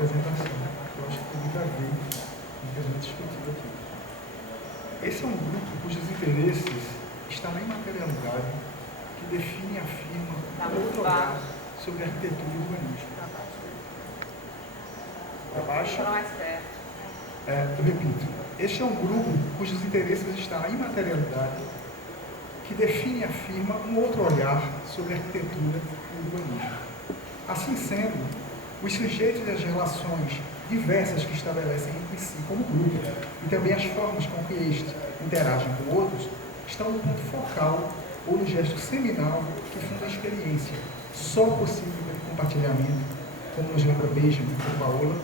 apresentação, que eu acho que tem muito a ver com o que a gente discutiu aqui. Esse é um grupo cujos interesses estão na imaterialidade, que define e afirma um outro olhar sobre a arquitetura e o urbanismo. Para baixo? Eu repito. Este é um grupo cujos interesses estão na imaterialidade, que define e afirma um outro olhar sobre a arquitetura e o urbanismo. Assim sendo, os sujeitos e as relações diversas que estabelecem entre si como grupo e também as formas com que estes interagem com outros estão no ponto focal ou no gesto seminal que funda a experiência, só possível pelo compartilhamento, como nos lembra Benjamin e Paola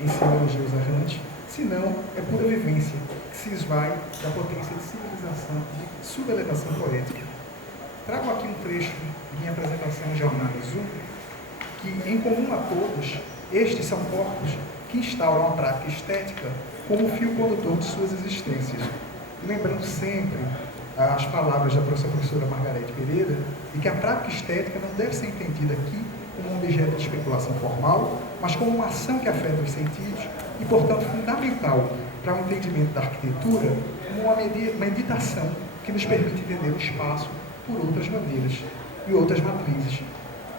em seu elogio errante, senão é pura vivência que se esvai da potência de civilização e de subelevação poética. Trago aqui um trecho de minha apresentação em Jornada Azul, que, em comum a todos, estes são corpos que instauram a prática estética como fio condutor de suas existências. Lembrando sempre as palavras da professora Margarete Pereira, de que a prática estética não deve ser entendida aqui como um objeto de especulação formal, mas como uma ação que afeta os sentidos e, portanto, fundamental para o entendimento da arquitetura, como uma meditação que nos permite entender o espaço por outras maneiras e outras matrizes,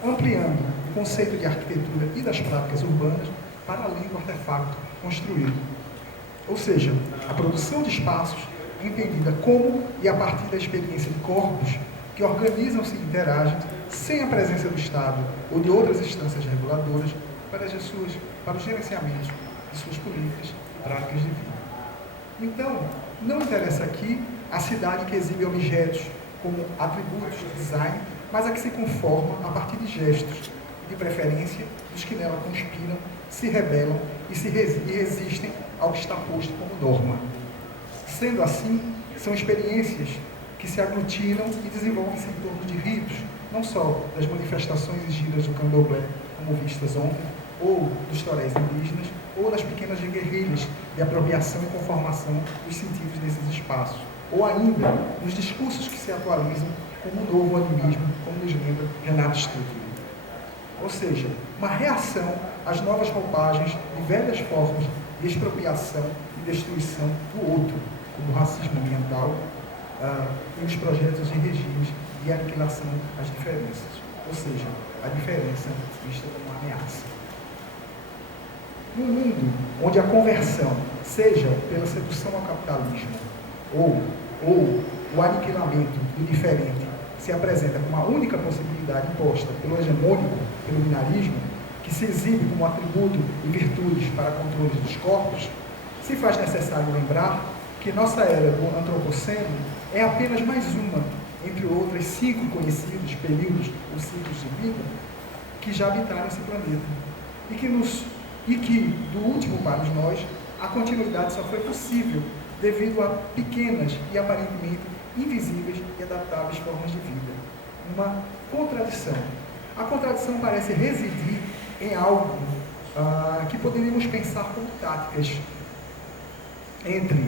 ampliando o conceito de arquitetura e das práticas urbanas para além do artefacto construído. Ou seja, a produção de espaços entendida como e a partir da experiência de corpos que organizam-se e interagem sem a presença do Estado ou de outras instâncias reguladoras para o gerenciamento de suas políticas e práticas de vida. Então, não interessa aqui a cidade que exibe objetos como atributos de design, mas a que se conforma a partir de gestos, de preferência dos que nela conspiram, se rebelam e resistem ao que está posto como norma. Sendo assim, são experiências que se aglutinam e desenvolvem-se em torno de ritos, não só das manifestações e giras do candomblé, como vistas ontem, ou dos torés indígenas, ou das pequenas guerrilhas de apropriação e conformação dos sentidos desses espaços, ou ainda nos discursos que se atualizam como um novo animismo, como nos lembra Renato Stöckler. Ou seja, uma reação às novas roupagens de velhas formas de expropriação e destruição do outro, como o racismo ambiental e os projetos de regimes de aniquilação às diferenças, ou seja, a diferença vista como uma ameaça. Num mundo onde a conversão, seja pela sedução ao capitalismo ou o aniquilamento do diferente, se apresenta como a única possibilidade imposta pelo hegemônico, pelo binarismo, que se exibe como atributo e virtudes para controle dos corpos, se faz necessário lembrar que nossa era do antropoceno é apenas mais uma, entre outras 5 conhecidos períodos ou ciclos de vida, que já habitaram esse planeta, e que, do último para nós, a continuidade só foi possível devido a pequenas e aparentemente invisíveis e adaptáveis formas de vida. Uma contradição. A contradição parece residir em algo que poderíamos pensar como táticas entre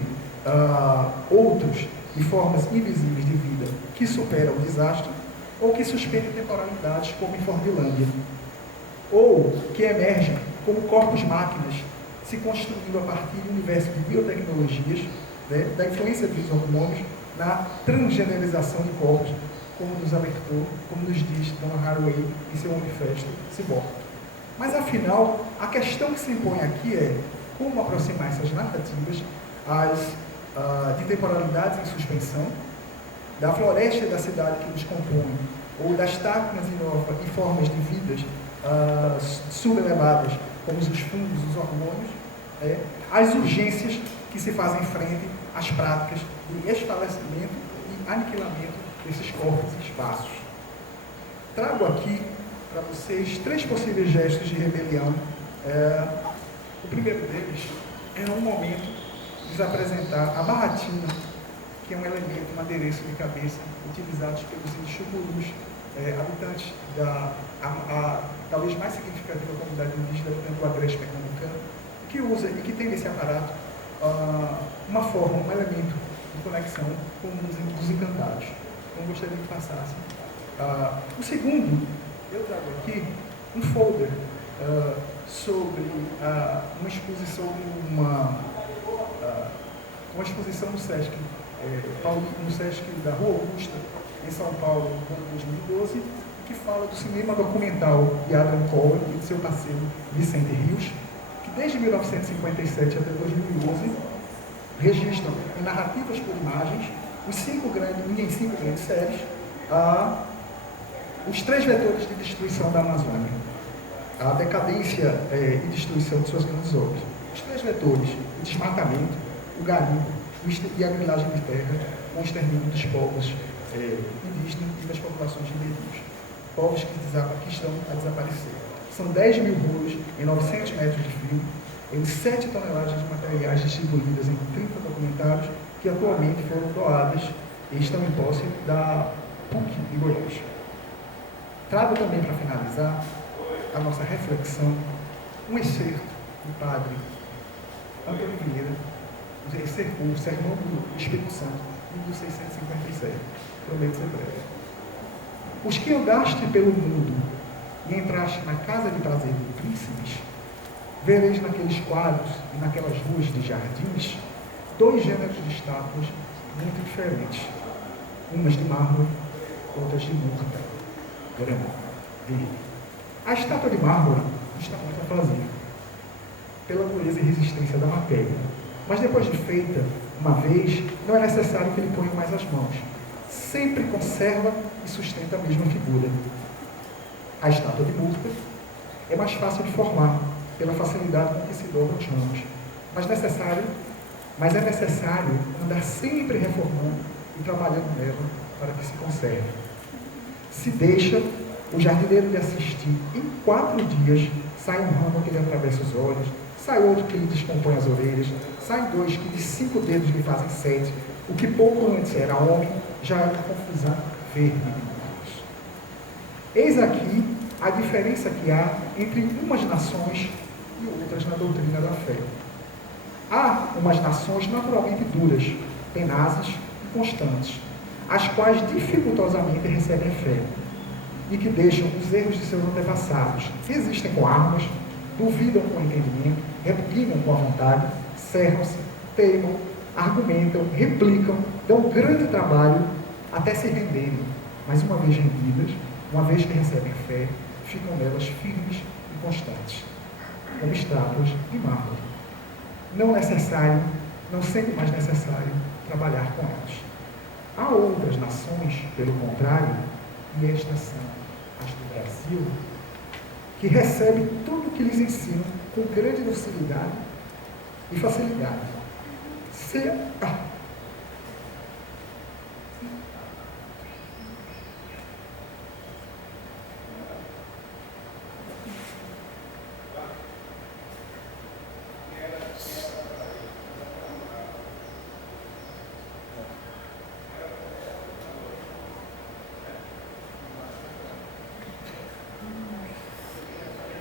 outros e formas invisíveis de vida que superam o desastre ou que suspendem temporalidades, como em Fordlândia, ou que emergem como corpos-máquinas se construindo a partir do universo de biotecnologias, né, da influência dos hormônios na transgenerização de corpos, como nos alertou, como nos diz Donna Haraway em seu manifesto Cyborg. Mas, afinal, a questão que se impõe aqui é como aproximar essas narrativas de temporalidades em suspensão, da floresta da cidade que nos compõe, ou das táticas e formas de vidas subelevadas, como os fungos, os hormônios, as urgências que se fazem frente às práticas de estabelecimento e aniquilamento desses corpos e espaços. Trago aqui para vocês 3 possíveis gestos de rebelião. O primeiro deles é um momento de nos apresentar a barratina, que é um elemento, um adereço de cabeça utilizados pelos índios chupurus, habitantes da talvez mais significativa comunidade indígena do Agreste Pernambucano, que usa e que tem nesse aparato uma forma, um elemento de conexão com o mundo dos encantados. Então, gostaria que passasse. O segundo, eu trago aqui um folder sobre uma exposição no Sesc, no Sesc da Rua Augusta, em São Paulo, no ano 2012, que fala do cinema documental de Adrian Cohen e de seu parceiro Vicente Rios, que desde 1957 até 2011 registram em narrativas por imagens em cinco grandes séries os 3 vetores de destruição da Amazônia, a decadência e destruição de suas grandes obras. Os 3 vetores: o desmatamento, o garimpo e a grilagem de terra, com o extermínio dos povos indígenas e das populações ribeirinhas, povos que estão a desaparecer. São 10 mil rolos em 900 metros de fio, em 7 toneladas de materiais distribuídas em 30 documentários que atualmente foram doadas e estão em posse da PUC de Goiás. Trago também, para finalizar a nossa reflexão, um excerto do padre Antônio Vieira, o Sermão do Espírito Santo, de 1657. Prometo ser breve. Os que andaste pelo mundo e entraste na casa de prazer de príncipes, vereis naqueles quadros e naquelas ruas de jardins 2 gêneros de estátuas muito diferentes, umas de mármore, outras de murta, grama, verde. A estátua de mármore está muito a fazer, pela pureza e resistência da matéria, mas depois de feita uma vez, não é necessário que ele ponha mais as mãos. Sempre conserva e sustenta a mesma figura. A estátua de murta é mais fácil de formar, pela facilidade com que se dobram os ramos, mas é necessário andar sempre reformando e trabalhando nela para que se conserve. Se deixa o jardineiro lhe assistir, em 4 dias sai um ramo que lhe atravessa os olhos, sai outro que lhe descompõe as orelhas, sai 2 que de 5 dedos lhe fazem 7, o que pouco antes era homem, já é uma confusão verde de mundos. Eis aqui a diferença que há entre umas nações e outras na doutrina da fé. Há umas nações naturalmente duras, tenazes e constantes, as quais dificultosamente recebem a fé, e que deixam os erros de seus antepassados, resistem com armas, duvidam com o entendimento, repugnam com a vontade, cerram-se, teimam, argumentam, replicam, dão grande trabalho até se renderem, mas uma vez rendidas, uma vez que recebem a fé, ficam nelas firmes e constantes, como estátuas de mármore. Não sendo mais necessário trabalhar com elas. Há outras nações, pelo contrário, e estas são as do Brasil, que recebem tudo o que lhes ensinam com grande docilidade e facilidade.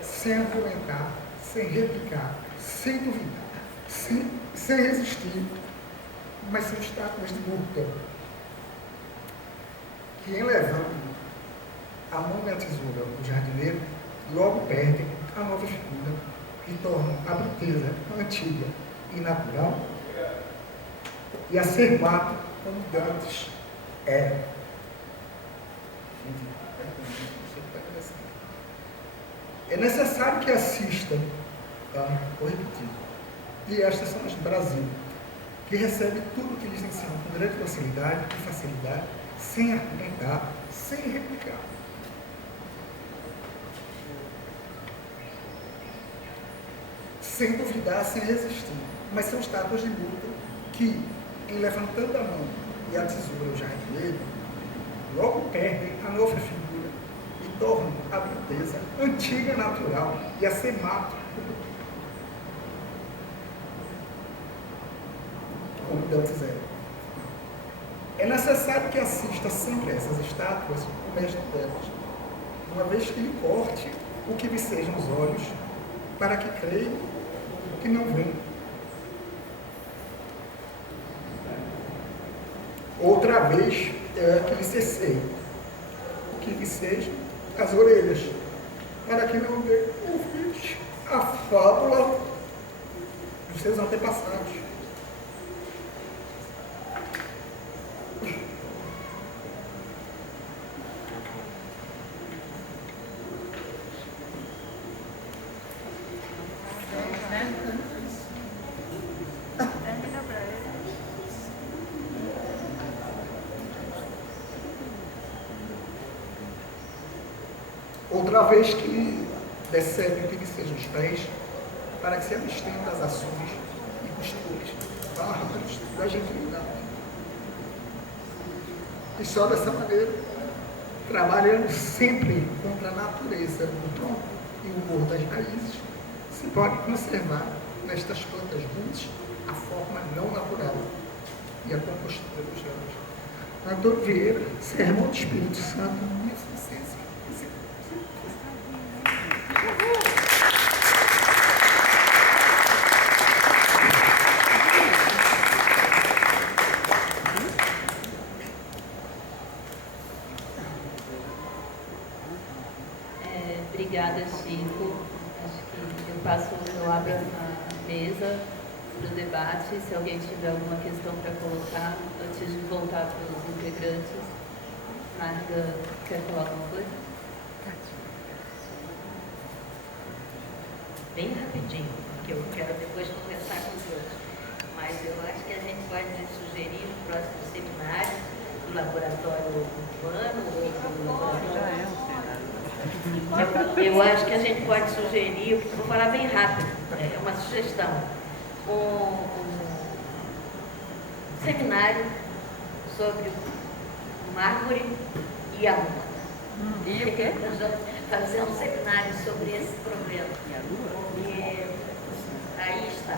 Sem argumentar, sem replicar, sem duvidar, sem resistir, mas são estátuas de murta, que em levando a mão e a tesoura o jardineiro, logo perdem a nova figura e tornam a bruteza antiga e natural e a ser mato como dantes era. É necessário que assista, vou repetir, e estas são as do Brasil, que recebe tudo que lhes ensinam com grande facilidade e facilidade, sem argumentar, sem replicar. Sem duvidar, sem resistir. Mas são estátuas de murta que, em levantando a mão e a tesoura ao jardineiro, logo perdem a nova figura e tornam a beleza antiga, natural e a ser mato, como dantes eram. É necessário que assista sempre a essas estátuas o mestre delas, uma vez que lhe corte o que vicejam os olhos, para que creia o que não vem. Outra vez que lhe cessei o que vicejam as orelhas, para que não dê ouvidos à fábula dos seus antepassados. Outra vez que descebe o que sejam os pés, para que se abstenha das ações e costumes bárbaros da gentilidade. E só dessa maneira, trabalhando sempre contra a natureza do tronco e o humor das raízes, se pode conservar nestas plantas ruins a forma não natural e a compostura dos ramos. Antônio Vieira, Sermão do Espírito Santo, minha essência. Obrigada, Chico. Acho que eu abro a mesa para o debate. Se alguém tiver alguma questão para colocar, antes de voltar para os integrantes. Marga, quer falar alguma coisa? Bem rapidinho, porque eu quero depois conversar com os outros. Mas eu acho que a gente pode sugerir no próximo seminário do laboratório urbano ou do laboratório. Eu acho que a gente pode sugerir, vou falar bem rápido, é uma sugestão, um seminário sobre o mármore e a lua. E o quê? Fazer um seminário sobre esse problema. Porque aí está.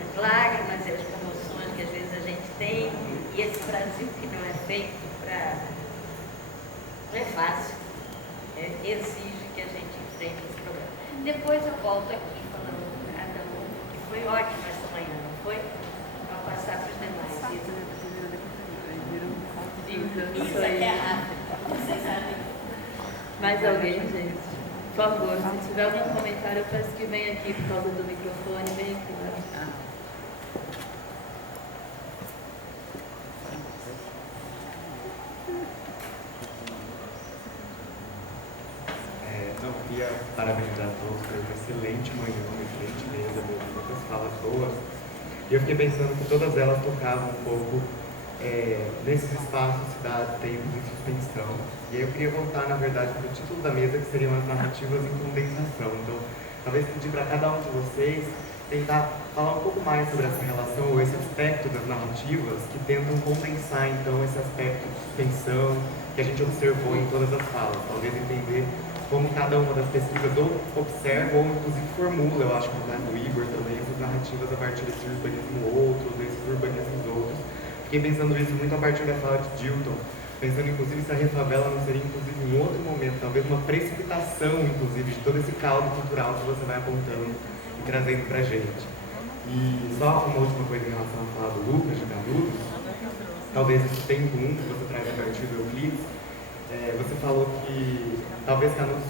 As lágrimas e as comoções que às vezes a gente tem, e esse Brasil que não é feito para. Não é fácil. Exige que a gente enfrente esse problema. Depois eu volto aqui falando com cada um, que foi ótimo essa manhã, não foi? Para passar para os demais. Isso aqui é rápido. Vocês sabem. Mais alguém, gente? Por favor, se tiver algum comentário, eu peço que venha aqui por causa do microfone. Vem aqui, né? Não, queria parabenizar a todos por uma excelente manhã, uma excelente mesa, muitas falas boas. E eu fiquei pensando que todas elas tocavam um pouco nesses espaços, cidades, tempos em suspensão. E aí eu queria voltar, na verdade, para o título da mesa, que seriam as narrativas em condensação. Então, talvez pedir para cada um de vocês tentar falar um pouco mais sobre essa relação ou esse aspecto das narrativas que tentam condensar, então, esse aspecto de suspensão que a gente observou em todas as falas. Talvez entender como cada uma das pesquisas ou observa ou inclusive formula, eu acho que no caso do Igor também, essas narrativas a partir desse urbanismo outro, desses urbanismos outros. Fiquei pensando isso muito a partir da fala de Dilton, pensando inclusive se a refavela não seria inclusive um outro momento, talvez uma precipitação inclusive de todo esse caldo cultural que você vai apontando e trazendo pra gente. E só uma última coisa em relação à fala do Lucas, de Canudos, talvez esse tempo 1 que você traz a partir do Euclides, você falou que talvez Canudos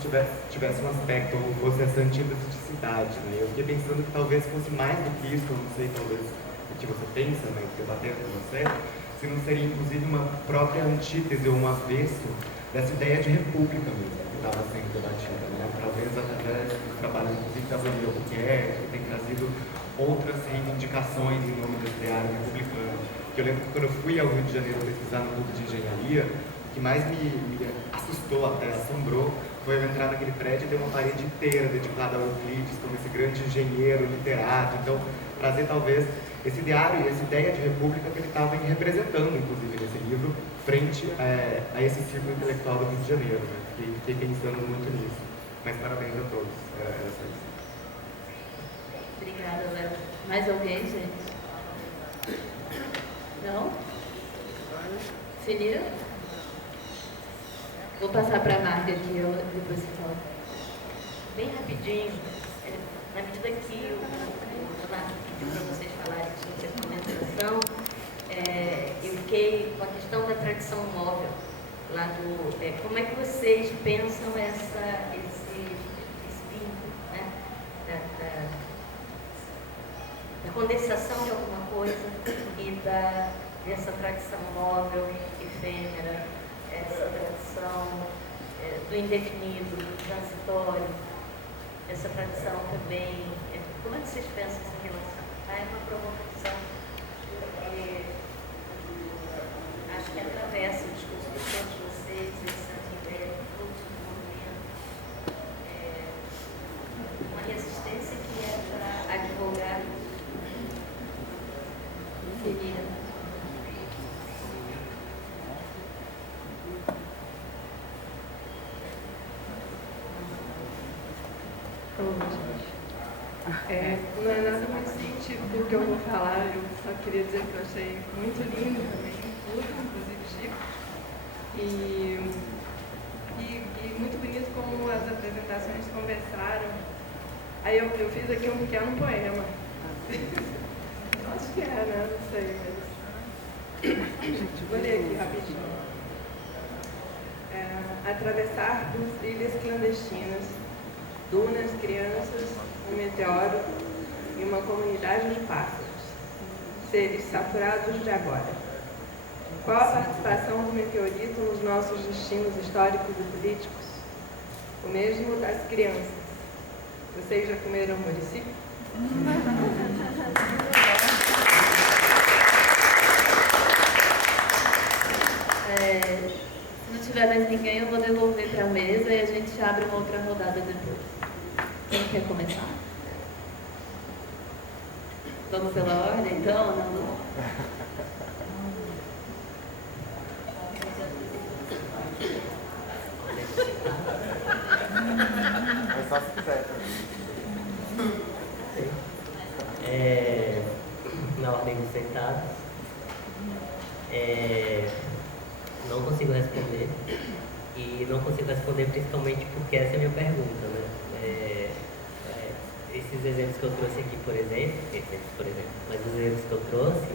tivesse um aspecto, ou fosse essa antibioticidade, né? Eu fiquei pensando que talvez fosse mais do que isso, eu não sei talvez o que você pensa, mas debatendo com você, se não seria inclusive uma própria antítese ou um avesso dessa ideia de república mesmo, que estava sendo debatida, né? Talvez através do trabalho inclusive da Maria Albuquerque, que tem trazido outras reivindicações em nome desse ideário republicano. Que eu lembro que quando eu fui ao Rio de Janeiro pesquisar no curso de engenharia, o que mais me assustou, até assombrou, foi eu entrar naquele prédio e ter uma parede inteira dedicada ao Euclides, como esse grande engenheiro, literato. Então, trazer talvez esse ideário e essa ideia de república que ele estava representando, inclusive, nesse livro, frente a esse círculo intelectual do Rio de Janeiro. Né? Fiquei pensando muito nisso. Mas parabéns a todos. Era só isso. Obrigada, Léo. Mais alguém, gente? Não? Sinira? Vou passar para a Marga aqui, depois você fala. Bem rapidinho, na medida que o Renato pediu para vocês falarem sobre a condensação, eu fiquei com a questão da tradição móvel, lá como é que vocês pensam esse vínculo, né? condensação de alguma coisa e dessa tradição móvel, efêmera, essa tradição do indefinido, do transitório, essa tradição também. Como é que vocês pensam essa relação? É uma provocação que acho que atravessa o discurso de todos vocês, essa ideia de todos os movimentos, uma resistência que é para advogar. Seria. Não é nada muito científico o que eu vou falar, eu só queria dizer que eu achei muito lindo também, tudo, inclusive Chico, e muito bonito como as apresentações conversaram. Aí eu fiz aqui um pequeno poema. Acho que né? Não sei, mas vou ler aqui rapidinho. Atravessar trilhas clandestinas, dunas, crianças, um meteoro e uma comunidade de pássaros, seres saturados de agora. Qual a participação do meteorito nos nossos destinos históricos e políticos? O mesmo das crianças. Vocês já comeram murici? Se não tiver mais ninguém, eu vou devolver para a mesa e a gente abre uma outra rodada depois. Quem quer começar? Vamos pela ordem, então? Não? Mas só se quiser. Na ordem dos sentados. Não consigo responder. E não consigo responder principalmente porque essa é a minha pergunta, né? Esses exemplos que eu trouxe aqui, por exemplo, mas os exemplos que eu trouxe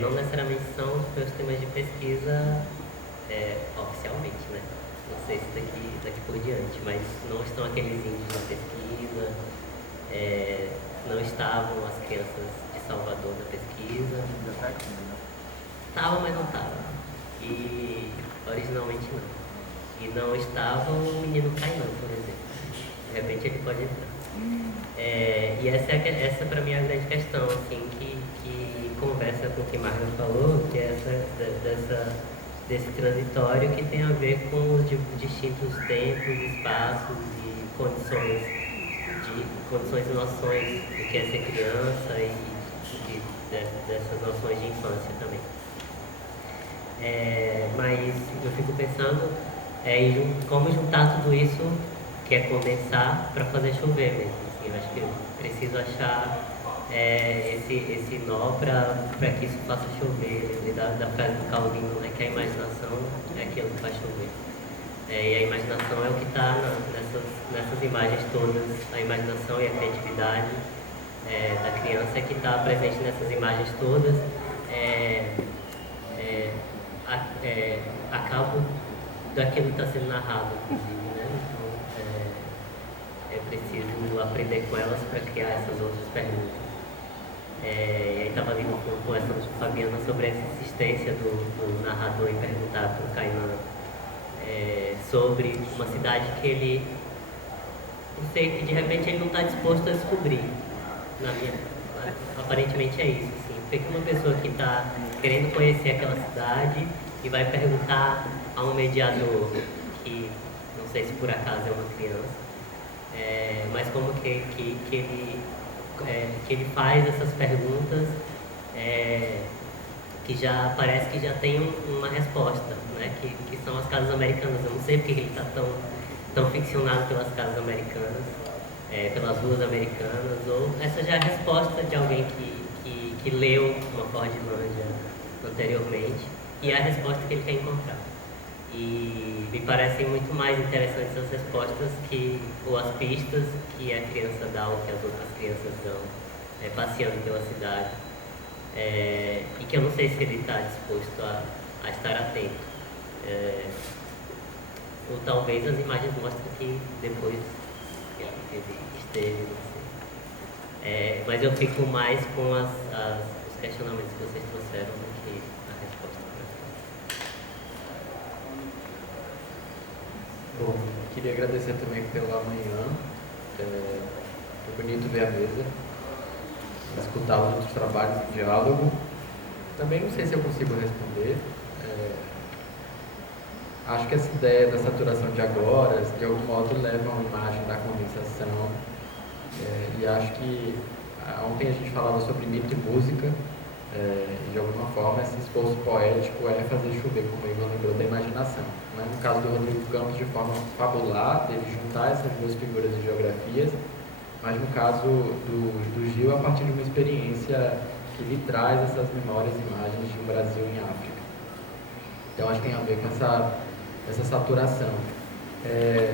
não necessariamente são os meus temas de pesquisa oficialmente, né? Não sei se daqui por diante, mas não estão aqueles índios na pesquisa, não estavam as crianças de Salvador na pesquisa. Estava, mas não estava. E originalmente não. E não estava o menino Kainan, por exemplo. De repente ele pode entrar. E essa para mim é a grande questão, assim, que conversa com o que Marga falou, que é desse transitório que tem a ver com os distintos tempos, espaços e condições e noções do que é ser criança e dessas noções de infância também. Mas eu fico pensando em como juntar tudo isso, que é condensar, para fazer chover mesmo. Assim, eu acho que eu preciso achar esse nó para que isso faça chover. Lembrei da frase do Calvino, né, que a imaginação é aquilo que faz chover. E a imaginação é o que está nessas imagens todas. A imaginação e a criatividade da criança é que está presente nessas imagens todas. A cabo daquilo que está sendo narrado, inclusive, né? Então, é preciso aprender com elas para criar essas outras perguntas. E aí estava ali no conversa com Fabiana sobre essa insistência do narrador em perguntar para o Kainan sobre uma cidade que ele, não sei, que de repente ele não está disposto a descobrir. Aparentemente é isso, assim. Porque uma pessoa que está querendo conhecer aquela cidade e vai perguntar a um mediador que, não sei se por acaso é uma criança, mas como que ele faz essas perguntas que já parece que já tem uma resposta, né? Que são as casas americanas. Eu não sei porque ele está tão ficcionado pelas casas americanas, pelas ruas americanas, ou essa já é a resposta de alguém que leu uma Fordlândia anteriormente, e é a resposta que ele quer encontrar. E me parecem muito mais interessantes as respostas ou as pistas que a criança dá, ou que as outras crianças dão, passeando pela cidade. E que eu não sei se ele está disposto a estar atento. Ou talvez as imagens mostrem que depois ele esteve, não sei. Mas eu fico mais com os questionamentos que vocês trouxeram do que a resposta. Bom, queria agradecer também pela manhã. Foi bonito ver a mesa, escutar os outros trabalhos em diálogo. Também não sei se eu consigo responder. Acho que essa ideia da saturação de agora, de algum modo, leva a uma imagem da condensação. E acho que ontem a gente falava sobre mito e música, e de alguma forma esse esforço poético é fazer chover, como o Ivan lembrou, da imaginação. Né? No caso do Rodrigo Campos, de forma fabular, dele juntar essas duas figuras de geografias, mas no caso do Gil, a partir de uma experiência que lhe traz essas memórias e imagens de um Brasil em África. Então acho que tem a ver com essa saturação.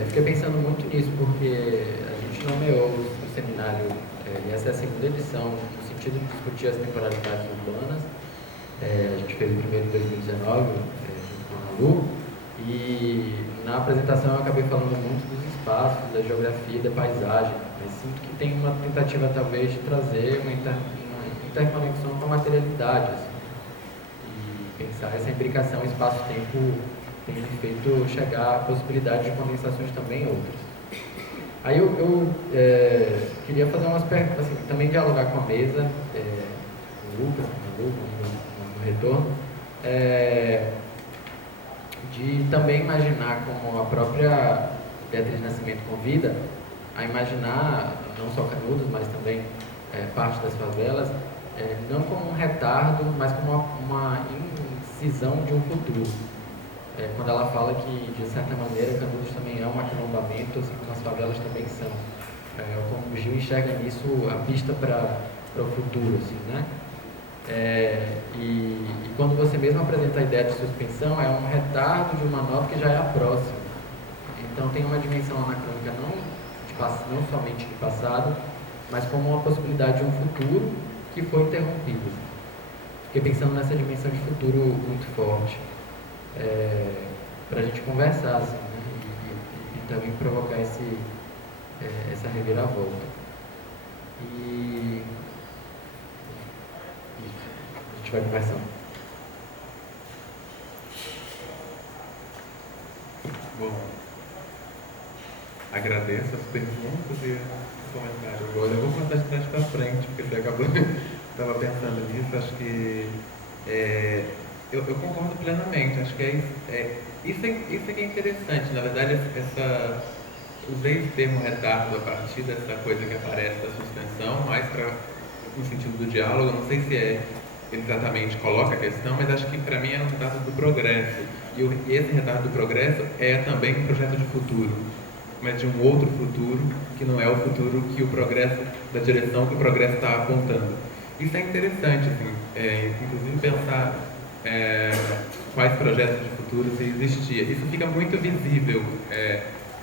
Fiquei pensando muito nisso porque a gente nomeou o seminário, e essa é a segunda edição, no sentido de discutir as temporalidades urbanas. A gente fez o primeiro em 2019, junto com a Lu, e na apresentação eu acabei falando muito dos espaços, da geografia, da paisagem, mas sinto que tem uma tentativa talvez de trazer uma interconexão com a materialidade, assim, e pensar essa imbricação espaço-tempo tem me feito chegar a possibilidade de condensações também outras. Aí eu queria fazer umas perguntas, assim, também dialogar com a mesa, com o Lucas, com a Lu, no retorno, de também imaginar como a própria Beatriz Nascimento convida a imaginar, não só Canudos, mas também parte das favelas, não como um retardo, mas como uma incisão de um futuro. Quando ela fala que, de certa maneira, Canudos também é um aquilombamento, assim como as favelas também são. Como o Gil enxerga nisso a pista para o futuro, assim, né? E quando você mesmo apresenta a ideia de suspensão, é um retardo de uma nova que já é a próxima. Então tem uma dimensão anacrônica não somente de passado, mas como uma possibilidade de um futuro que foi interrompido. Fiquei pensando nessa dimensão de futuro muito forte. Para a gente conversar, assim, né? E também provocar essa reviravolta. E a gente vai conversando. Bom, agradeço as perguntas e os comentários. Agora eu vou contar de trás para frente, porque você acabou. Estava pensando nisso, acho que eu concordo plenamente. Acho que isso é que é interessante. Na verdade, usei esse termo retardo a partir dessa coisa que aparece da suspensão, mais no sentido do diálogo. Não sei se ele exatamente coloca a questão, mas acho que para mim é um retardo do progresso. E esse retardo do progresso é também um projeto de futuro, mas de um outro futuro, que não é o futuro que o progresso, da direção que o progresso está apontando. Isso é interessante, assim, inclusive pensar quais projetos de futuro se existia. Isso fica muito visível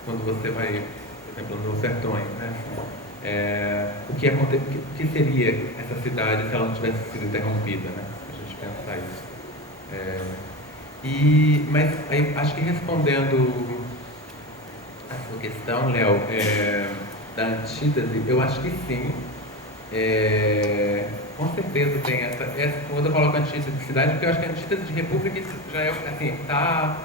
quando você vai, por exemplo, nos Sertões, né? O que seria essa cidade se ela não tivesse sido interrompida, né? A gente pensar isso. Mas aí, acho que respondendo a sua questão, Léo, da antítese, eu acho que sim. Com certeza tem quando eu coloco antítese de cidade, porque eu acho que a antítese de república já é, assim, está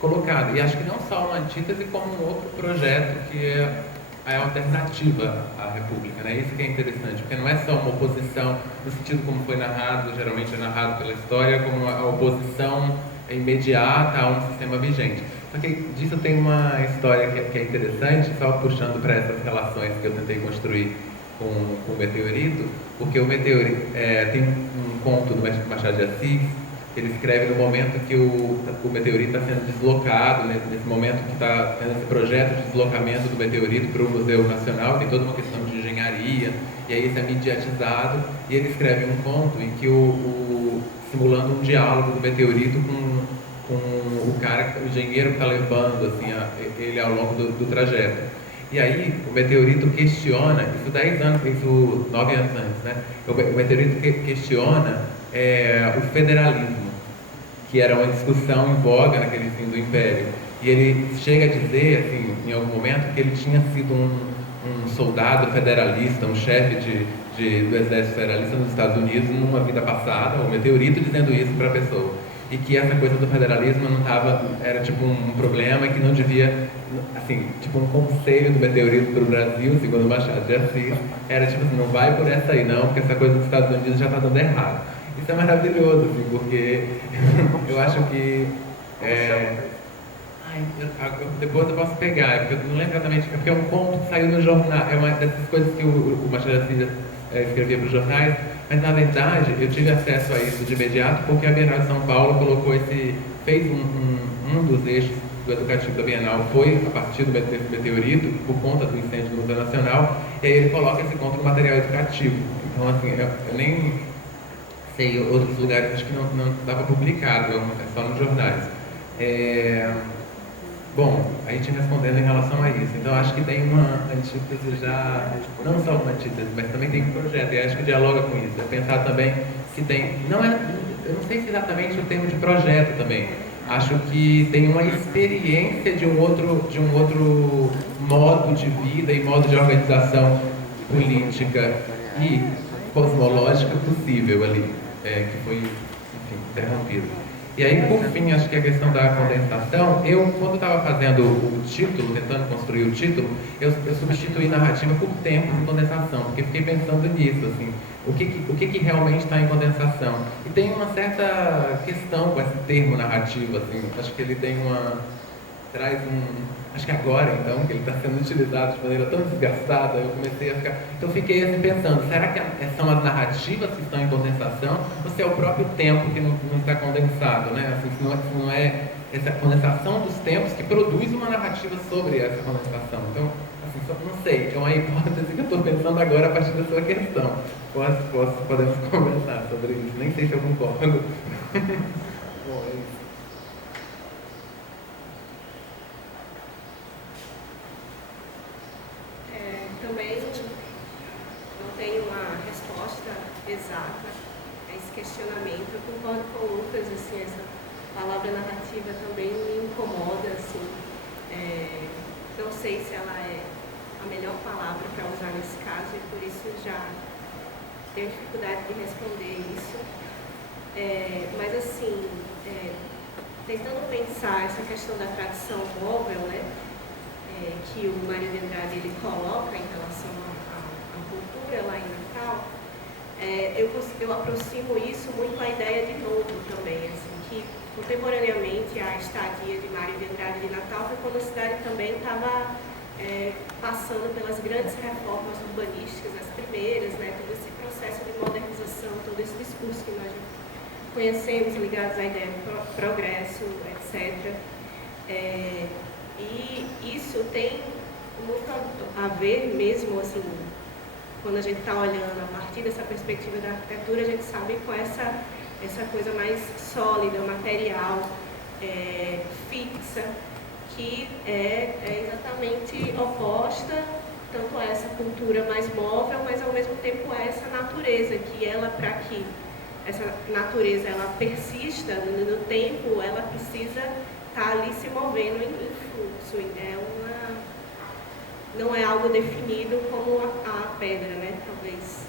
colocado. E acho que não só uma antítese, como um outro projeto que é a alternativa à república, né? Isso que é interessante, porque não é só uma oposição no sentido como foi narrado, geralmente é narrado pela história, como a oposição imediata a um sistema vigente. Só que disso tem uma história que é interessante, só puxando para essas relações que eu tentei construir com o Meteorito, porque o Meteorito tem um conto do Machado de Assis, que ele escreve no momento que o meteorito está sendo deslocado, nesse momento que está tendo esse projeto de deslocamento do meteorito para o Museu Nacional, tem toda uma questão de engenharia, e aí isso é mediatizado, e ele escreve um conto em que simulando um diálogo do meteorito com o cara, o engenheiro que está levando assim, ele ao longo do trajeto. E aí o meteorito questiona, isso 9 anos antes, né? O meteorito questiona o federalismo, que era uma discussão em voga naquele fim do Império. E ele chega a dizer, assim, em algum momento, que ele tinha sido um soldado federalista, um chefe do exército federalista nos Estados Unidos numa vida passada, o meteorito dizendo isso para a pessoa. E que essa coisa do federalismo não estava, era tipo um problema que não devia, assim, tipo um conselho do meteorito para o Brasil, segundo Machado de Assis, era tipo assim, não vai por essa aí não, porque essa coisa dos Estados Unidos já está dando errado. Isso é maravilhoso, assim, porque eu acho que... depois eu posso pegar, porque eu não lembro exatamente, porque é um conto que saiu no jornal, é uma dessas coisas que o Machado de Assis escrevia para os jornais, mas na verdade eu tive acesso a isso de imediato porque a Bienal de São Paulo fez um dos eixos do educativo da Bienal, foi a partir desse meteorito, por conta do incêndio do Museu Nacional, e aí ele coloca esse conto no material educativo. Então, assim, eu nem sei outros lugares, acho que não estava publicado, é só nos jornais. Bom, a gente respondendo em relação a isso, então acho que tem uma antítese já, não só uma antítese, mas também tem um projeto, e acho que dialoga com isso. É pensar também se tem, eu não sei se exatamente o termo de projeto também, acho que tem uma experiência de um outro modo de vida e modo de organização política e cosmológica possível ali, que foi, enfim, interrompido. E aí, por fim, acho que a questão da condensação, quando estava fazendo o título, tentando construir o título, eu substituí narrativa por tempo de condensação, porque fiquei pensando nisso, assim, o que realmente está em condensação. E tem uma certa questão com esse termo narrativo, assim, acho que ele acho que agora, então, que ele está sendo utilizado de maneira tão desgastada, eu comecei a ficar... Então, fiquei assim pensando, será que são as narrativas que estão em condensação ou se é o próprio tempo que não está condensado, né? Assim, se não é essa condensação dos tempos que produz uma narrativa sobre essa condensação. Então, assim, não sei, é uma hipótese que eu estou pensando agora a partir da sua questão. Podemos conversar sobre isso, nem sei se eu concordo. Bom, é isso. Também não tenho uma resposta exata a esse questionamento. Eu concordo com o Lucas, assim, essa palavra narrativa também me incomoda, assim. Não sei se ela é a melhor palavra para usar nesse caso e por isso já tenho dificuldade de responder isso. Mas assim, tentando pensar essa questão da tradição móvel, né? Que o Mário de Andrade ele coloca em relação à cultura lá em Natal, eu aproximo isso muito à ideia de novo também, assim, que contemporaneamente a estadia de Mário de Andrade de Natal foi quando a cidade também estava passando pelas grandes reformas urbanísticas, as primeiras, né, todo esse processo de modernização, todo esse discurso que nós conhecemos ligados à ideia de progresso, etc. E isso tem muito a ver mesmo, assim, quando a gente está olhando a partir dessa perspectiva da arquitetura, a gente sabe com essa coisa mais sólida, material, fixa, que é exatamente oposta tanto a essa cultura mais móvel, mas ao mesmo tempo a essa natureza, que ela, para que essa natureza ela persista no tempo, ela precisa estar ali se movendo em fluxo, não é algo definido como a pedra, né? Talvez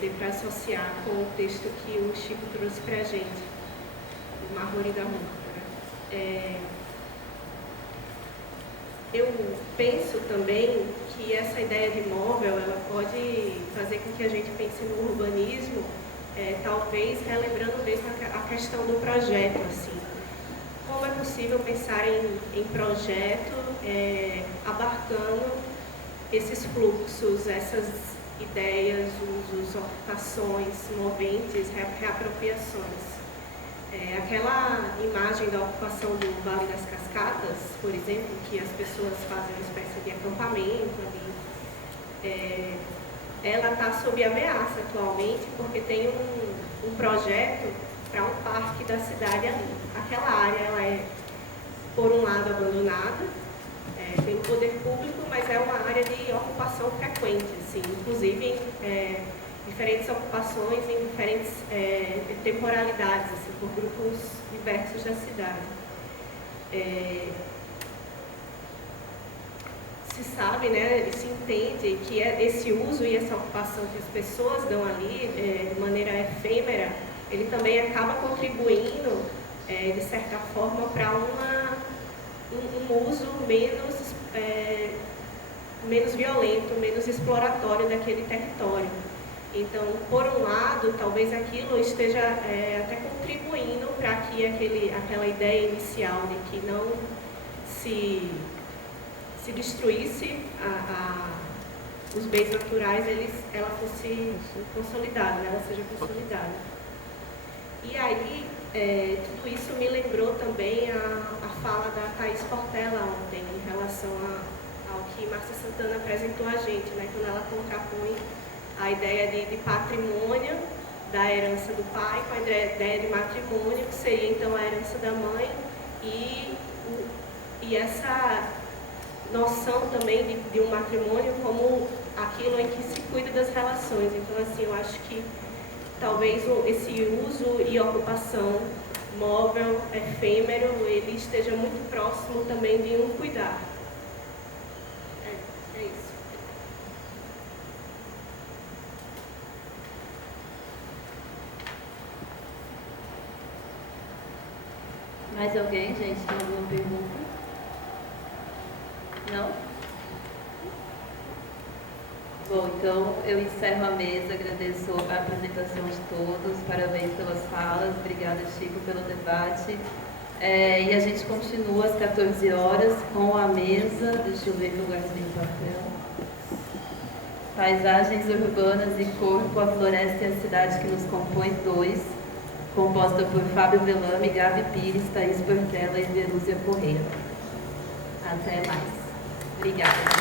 dê para associar com o texto que o Chico trouxe para a gente, o Mármore da Música. Eu penso também que essa ideia de móvel, ela pode fazer com que a gente pense no urbanismo, talvez relembrando mesmo a questão do projeto, assim. Como é possível pensar em projeto abarcando esses fluxos, essas ideias, usos, ocupações, moventes, reapropriações. Aquela imagem da ocupação do Vale das Cascatas, por exemplo, que as pessoas fazem uma espécie de acampamento ali, ela está sob ameaça atualmente porque tem um projeto para um parque da cidade ali. Aquela área ela é, por um lado, abandonada pelo poder público, mas é uma área de ocupação frequente, assim, inclusive diferentes ocupações em diferentes temporalidades, assim, por grupos diversos da cidade. se sabe, né, e se entende que esse uso e essa ocupação que as pessoas dão ali de maneira efêmera, ele também acaba contribuindo, de certa forma, para um uso menos violento, menos exploratório daquele território. Então, por um lado, talvez aquilo esteja até contribuindo para que aquela ideia inicial de que não se destruísse os bens naturais, ela fosse consolidada, né? Ela seja consolidada. E aí, tudo isso me lembrou também a fala da Thaís Portela ontem, em relação ao que Márcia Santana apresentou a gente, né? Quando ela contrapõe a ideia de patrimônio da herança do pai com a ideia de matrimônio, que seria então a herança da mãe, e essa noção também de um matrimônio como aquilo em que se cuida das relações. Então, assim, eu acho que talvez esse uso e ocupação móvel, efêmero, ele esteja muito próximo também de um cuidar. É isso. Mais alguém, gente? Tem alguma pergunta? Não? Bom, então eu encerro a mesa, agradeço a apresentação de todos, parabéns pelas falas, obrigada, Chico, pelo debate. E a gente continua às 14 horas com a mesa, deixa eu ver que eu guardei o papel. Paisagens urbanas e corpo, a floresta e a cidade que nos compõe 2, composta por Fábio Velame, Gabi Pires, Thaís Portela e Verúzia Correia. Até mais. Obrigada.